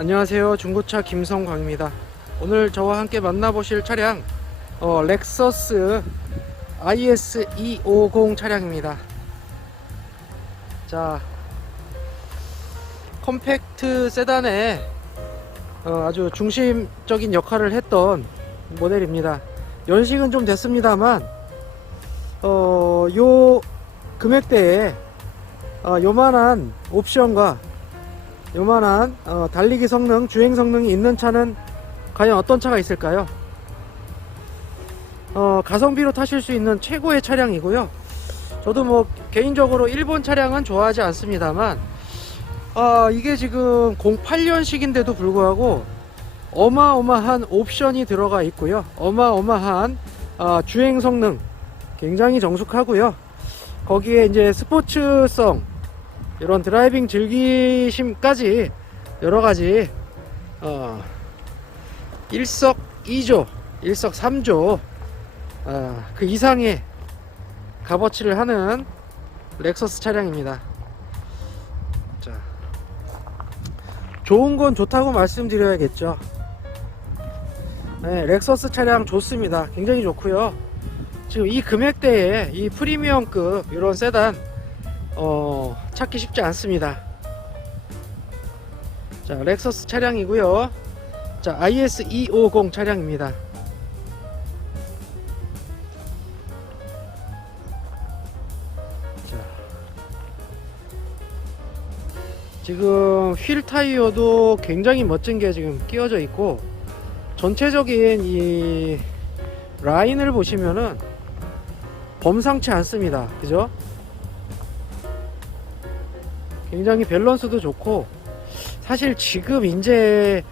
안녕하세요. 중고차 김성광입니다. 오늘 저와 함께 만나보실 차량 어, 렉서스 IS250 차량입니다. 자 컴팩트 세단에 어, 아주 중심적인 역할을 했던 모델입니다. 연식은 좀 됐습니다만 어, 요 금액대에 어, 요만한 옵션과 요만한 어, 달리기 성능, 주행 성능이 있는 차는 과연 어떤 차가 있을까요? 어, 가성비로 타실 수 있는 최고의 차량이고요. 저도 뭐 개인적으로 일본 차량은 좋아하지 않습니다만 아, 이게 지금 08년식인데도 불구하고 어마어마한 옵션이 들어가 있고요. 어마어마한 아, 주행 성능 굉장히 정숙하고요. 거기에 이제 스포츠성 이런 드라이빙 즐기심까지 여러 가지 어, 일석이조, 일석삼조 어, 그 이상의 값어치를 하는 렉서스 차량입니다. 자, 좋은 건 좋다고 말씀드려야겠죠. 네, 렉서스 차량 좋습니다. 굉장히 좋고요. 지금 이 금액대에 이 프리미엄급 이런 세단 어, 찾기 쉽지 않습니다. 자, 렉서스 차량이고요. 자, IS250 차량입니다. 자. 지금 휠 타이어도 굉장히 멋진 게 지금 끼워져 있고 전체적인 이 라인을 보시면은 범상치 않습니다. 그죠? 굉장히 밸런스도 좋고 사실 지금 이제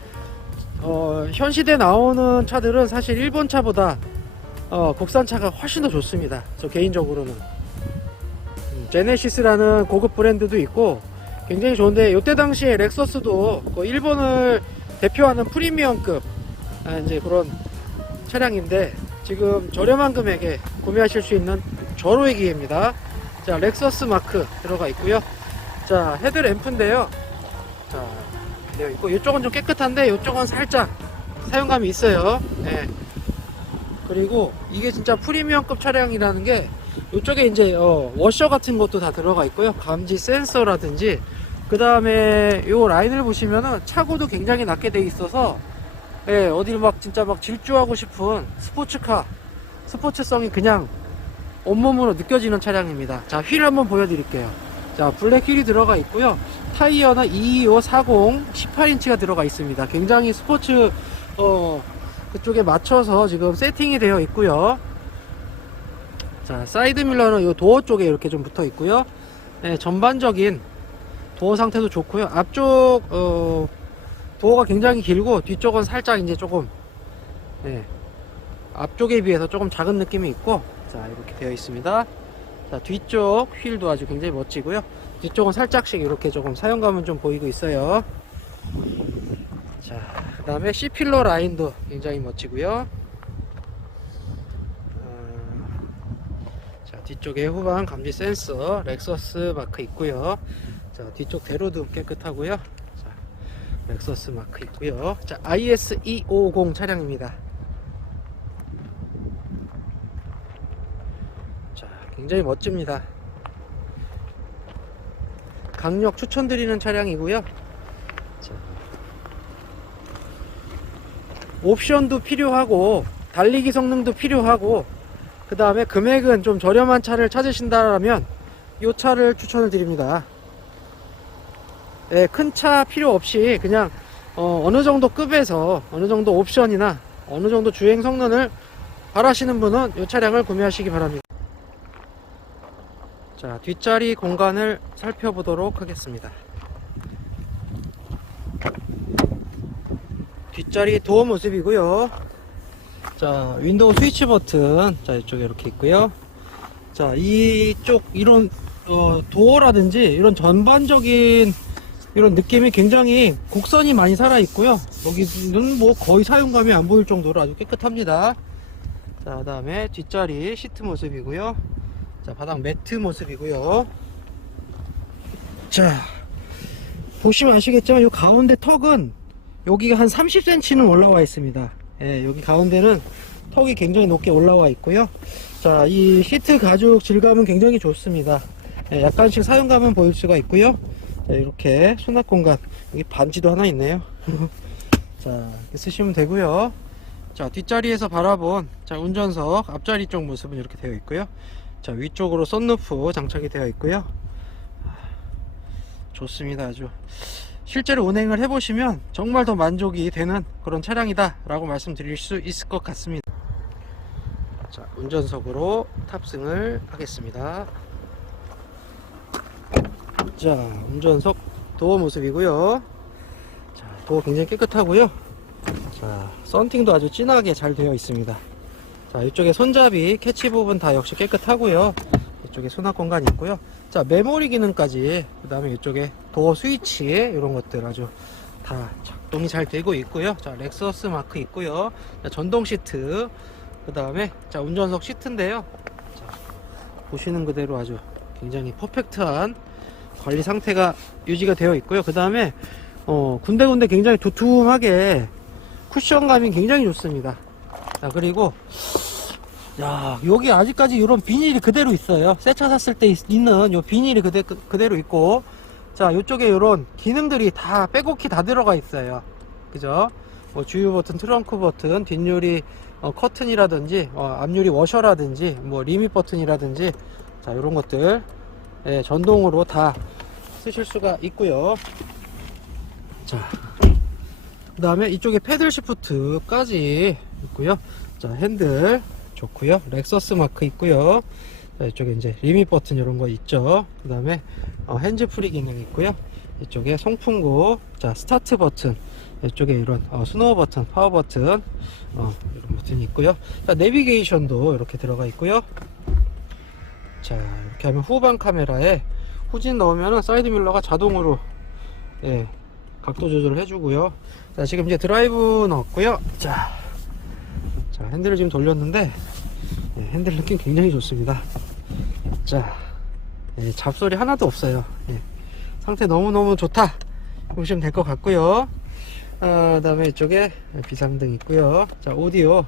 어, 현 시대 나오는 차들은 사실 일본 차보다 어, 국산 차가 훨씬 더 좋습니다. 저 개인적으로는 음, 제네시스라는 고급 브랜드도 있고 굉장히 좋은데 이때 당시에 렉서스도 그 일본을 대표하는 프리미엄급 아, 이제 그런 차량인데 지금 저렴한 금액에 구매하실 수 있는 절호의 기회입니다. 자 렉서스 마크 들어가 있고요. 자 헤드램프인데요. 자 되어 있고 이쪽은 좀 깨끗한데 이쪽은 살짝 사용감이 있어요. 네. 그리고 이게 진짜 프리미엄급 차량이라는 게 이쪽에 이제 어, 워셔 같은 것도 다 들어가 있고요. 감지 센서라든지. 그 다음에 이 라인을 보시면은 차고도 굉장히 낮게 돼 있어서 예, 어딜 막 진짜 막 질주하고 싶은 스포츠카 스포츠성이 그냥 온몸으로 느껴지는 차량입니다. 자 휠 한번 보여드릴게요 자 블랙 휠이 들어가 있고요. 타이어는 22540 18인치가 들어가 있습니다. 굉장히 스포츠 어 그쪽에 맞춰서 지금 세팅이 되어 있고요. 자 사이드 밀러는 이 도어 쪽에 이렇게 좀 붙어 있고요. 네, 전반적인 도어 상태도 좋고요. 앞쪽 어 도어가 굉장히 길고 뒤쪽은 살짝 이제 조금 네, 앞쪽에 비해서 조금 작은 느낌이 있고 자 이렇게 되어 있습니다 자 뒤쪽 휠도 아주 굉장히 멋지고요. 뒤쪽은 살짝씩 이렇게 조금 사용감은 좀 보이고 있어요. 자 그 다음에 C필러 라인도 굉장히 멋지고요. 어, 자 뒤쪽에 후방 감지 센서 렉서스 마크 있고요. 자 뒤쪽 대로도 깨끗하고요. 자 렉서스 마크 있고요. 자 IS250 차량입니다 자, 굉장히 멋집니다. 강력 추천드리는 차량이고요. 자, 옵션도 필요하고 달리기 성능도 필요하고 그 다음에 금액은 좀 저렴한 차를 찾으신다면 이 차를 추천을 드립니다. 네, 큰차 필요 없이 그냥 어, 어느 정도 급에서 어느 정도 옵션이나 어느 정도 주행 성능을 바라시는 분은 이 차량을 구매하시기 바랍니다. 자, 뒷자리 공간을 살펴보도록 하겠습니다. 뒷자리 도어 모습이고요. 자, 윈도우 스위치 버튼. 자, 이쪽에 이렇게 있고요. 자, 이쪽 이런 어, 도어라든지 이런 전반적인 이런 느낌이 굉장히 곡선이 많이 살아 있고요. 여기는 뭐 거의 사용감이 안 보일 정도로 아주 깨끗합니다. 자, 그다음에 뒷자리 시트 모습이고요. 자, 바닥 매트 모습이고요. 자, 보시면 아시겠지만 이 가운데 턱은 여기가 한 30cm는 올라와 있습니다. 예, 여기 가운데는 턱이 굉장히 높게 올라와 있고요. 자, 이 시트 가죽 질감은 굉장히 좋습니다. 예, 약간씩 사용감은 보일 수가 있고요. 자, 이렇게 수납 공간 여기 반지도 하나 있네요. 자, 쓰시면 되고요. 자, 뒷자리에서 바라본 자, 운전석 앞자리 쪽 모습은 이렇게 되어 있고요. 자, 위쪽으로 썬루프 장착이 되어 있고요. 좋습니다. 아주. 실제로 운행을 해보시면 정말 더 만족이 되는 그런 차량이다 라고 말씀드릴 수 있을 것 같습니다. 자, 운전석으로 탑승을 하겠습니다. 자, 운전석 도어 모습이고요. 자, 도어 굉장히 깨끗하고요. 자, 썬팅도 아주 진하게 잘 되어 있습니다. 자, 이쪽에 손잡이, 캐치 부분 다 역시 깨끗하고요. 이쪽에 수납 공간이 있고요. 자, 메모리 기능까지, 그 다음에 이쪽에 도어 스위치, 이런 것들 아주 다 작동이 잘 되고 있고요. 자, 렉서스 마크 있고요. 자, 전동 시트, 그 다음에, 자, 운전석 시트인데요. 자, 보시는 그대로 아주 굉장히 퍼펙트한 관리 상태가 유지가 되어 있고요. 그 다음에, 어, 군데군데 굉장히 두툼하게 쿠션감이 굉장히 좋습니다. 자, 그리고, 야, 여기 아직까지 이런 비닐이 그대로 있어요. 새 차 샀을 때 있, 는요 비닐이 그대, 그, 그대로 있고, 자, 이쪽에 이런 기능들이 다 빼곡히 다 들어가 있어요. 그죠? 뭐 주유 버튼, 트렁크 버튼, 뒷유리 어, 커튼이라든지, 어, 앞유리 워셔라든지, 뭐 리밋 버튼이라든지, 자, 이런 것들, 예, 전동으로 다 쓰실 수가 있고요. 자, 그 다음에 이쪽에 패들 시프트까지 있고요. 자, 핸들 좋고요. 렉서스 마크 있고요. 자, 이쪽에 이제 리밋 버튼 이런 거 있죠. 그 다음에 어, 핸즈 프리 기능 있고요. 이쪽에 송풍구, 자, 스타트 버튼, 이쪽에 이런 어, 스노우 버튼, 파워 버튼, 어, 이런 버튼이 있고요. 자, 내비게이션도 이렇게 들어가 있고요. 자, 이렇게 하면 후방 카메라에 후진 넣으면은 사이드 밀러가 자동으로 예, 각도 조절을 해주고요. 자, 지금 이제 드라이브 넣었고요. 자, 자 핸들을 지금 돌렸는데 예, 핸들 느낌 굉장히 좋습니다. 자, 예, 잡소리 하나도 없어요. 예, 상태 너무너무 좋다. 보시면 될 것 같고요. 아, 그 다음에 이쪽에 비상등 있고요. 자, 오디오.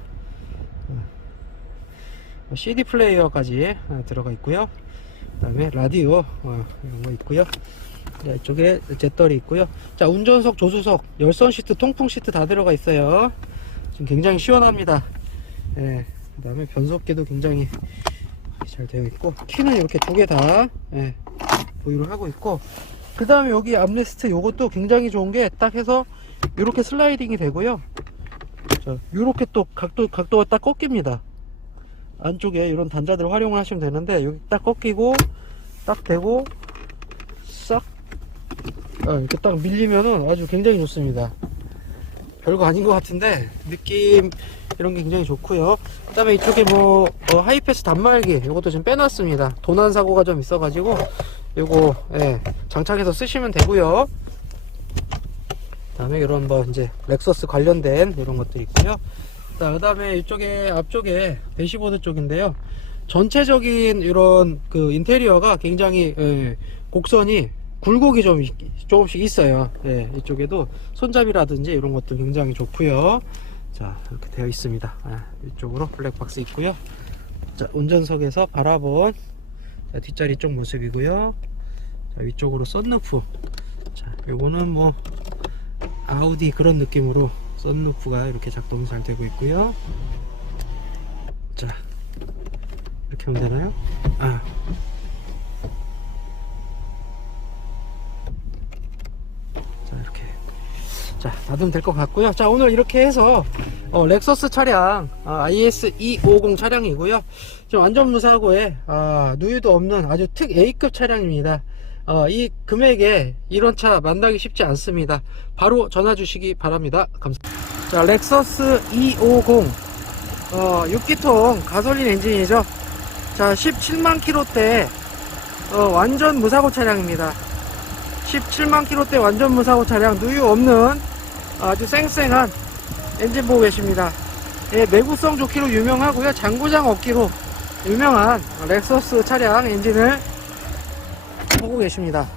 어, CD 플레이어까지 어, 들어가 있고요. 그 다음에 라디오 어, 이런 거 있고요. 자, 이쪽에 잿떨이 있고요. 자, 운전석, 조수석, 열선 시트, 통풍 시트 다 들어가 있어요. 지금 굉장히 시원합니다. 예. 그 다음에 변속기도 굉장히 잘 되어 있고, 키는 이렇게 두 개 다, 예, 보유를 하고 있고, 그 다음에 여기 암레스트 요것도 굉장히 좋은 게 딱 해서 이렇게 슬라이딩이 되고요. 자, 요렇게 또 각도, 각도가 딱 꺾입니다. 안쪽에 이런 단자들을 활용을 하시면 되는데, 여기 딱 꺾이고, 딱 되고, 싹 아, 이렇게 딱 밀리면은 아주 굉장히 좋습니다. 별거 아닌 것 같은데 느낌 이런 게 굉장히 좋고요. 그 다음에 이쪽에 뭐 어, 하이패스 단말기 이것도 지금 빼놨습니다. 도난 사고가 좀 있어 가지고 요거 예, 장착해서 쓰시면 되고요. 그 다음에 이런 뭐 이제 렉서스 관련된 이런 것도 있고요. 자, 그다음에 이쪽에 앞쪽에 대시보드 쪽인데요. 전체적인 이런 그 인테리어가 굉장히 예, 곡선이 굴곡이 좀 있- 조금씩 있어요. 예, 이쪽에도 손잡이라든지 이런 것들 굉장히 좋고요. 자, 이렇게 되어 있습니다. 아, 이쪽으로 블랙박스 있고요. 자, 운전석에서 바라본 자, 뒷자리 쪽 모습이고요. 자, 위쪽으로 썬루프. 자, 요거는 뭐 아우디 그런 느낌으로 썬루프가 이렇게 작동이 잘 되고 있고요. 자, 이렇게 하면 되나요? 아, 자 이렇게 자 놔두면 될 것 같고요. 자 오늘 이렇게 해서 어, 렉서스 차량 아, IS 250 차량이고요. 좀 안전무사고에 아, 누유도 없는 아주 특 A급 차량입니다. 어, 이 금액에 이런 차 만나기 쉽지 않습니다. 바로 전화 주시기 바랍니다. 감사합니다. 자 렉서스 250 어, 6기통 가솔린 엔진이죠. 자 17만 킬로대 어, 완전 무사고 차량입니다. 17만 킬로대 완전 무사고 차량 누유 없는 아주 쌩쌩한 엔진 보고 계십니다. 예, 내구성 좋기로 유명하고요. 장고장 없기로 유명한 렉서스 차량 엔진을 보고 계십니다.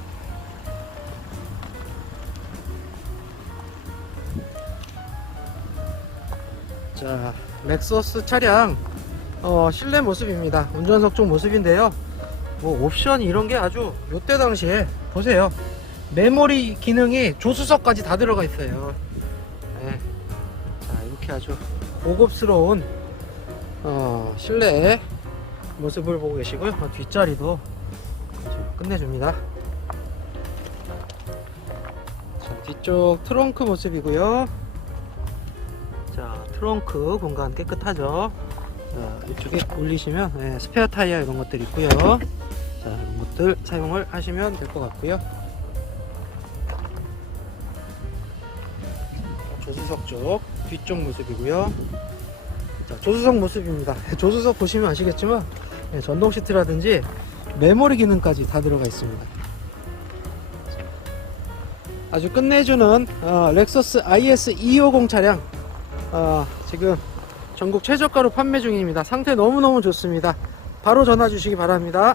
자, 렉서스 차량 어, 실내 모습입니다. 운전석 쪽 모습인데요. 뭐 옵션 이런 게 아주 요때 당시에 보세요. 메모리 기능이 조수석까지 다 들어가 있어요. 네. 자, 이렇게 아주 고급스러운 어, 실내 모습을 보고 계시고요. 어, 뒷자리도 끝내줍니다. 자, 뒤쪽 트렁크 모습이고요. 자, 트렁크 공간 깨끗하죠. 자, 이쪽에 올리시면 예, 스페어 타이어 이런 것들 있고요. 자, 이런 것들 사용을 하시면 될 것 같고요. 조수석 쪽 뒤쪽 모습이고요. 자, 조수석 모습입니다. 조수석 보시면 아시겠지만 예, 전동 시트라든지 메모리 기능까지 다 들어가 있습니다. 아주 끝내주는 어, 렉서스 IS 250 차량 어, 지금 전국 최저가로 판매 중입니다. 상태 너무너무 좋습니다. 바로 전화 주시기 바랍니다.